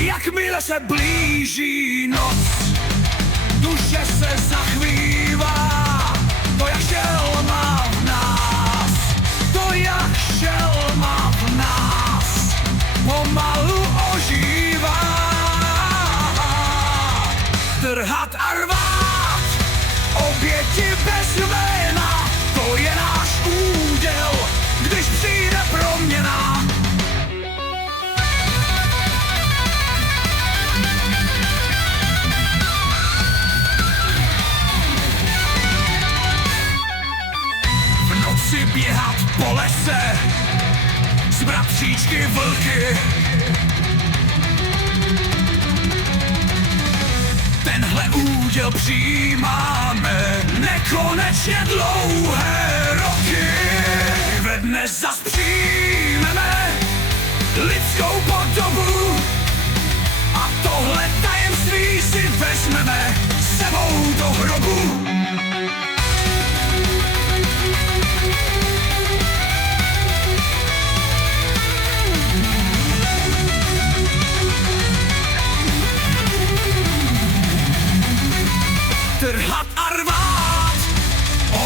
Jakmile se blíží noc, duše se zachvívá. To jak šelma v nás, to jak šelma v nás pomalu ožívá. Trhat a rvát, oběti bez jména, to je náš úděl, když přijde proměna. Běhat po lese z bratříčky vlky. Tenhle úděl přijímáme nekonečně dlouhé roky. Ve dne zas přijmeme lidskou podobu a tohle tajemství si vezmeme sebou do hrobu. Trhat a rvát,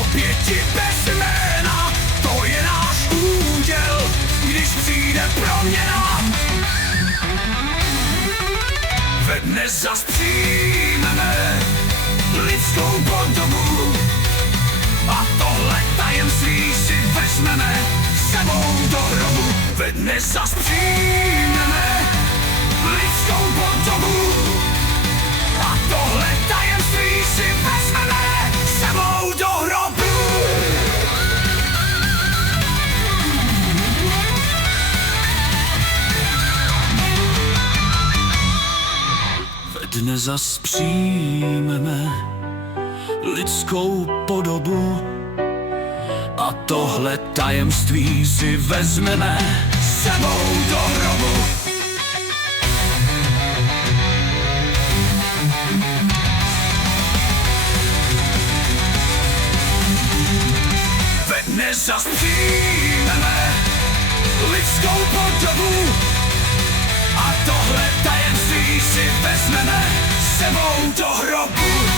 oběti bez jména, to je náš úděl, když přijde proměna. Ve dne zas přijmeme lidskou podobu a tohle tajemství si vezmeme sebou do hrobu. Ve dne zas přijmeme lidskou podobu a tohle tajemství si vezmeme sebou do hrobu. Ve dne zas přijmeme lidskou podobu a tohle tajemství si vezmeme sebou do hrobu. Dnes zas přijmeme lidskou podobu a tohle tajemství si vezmeme sebou do hrobu.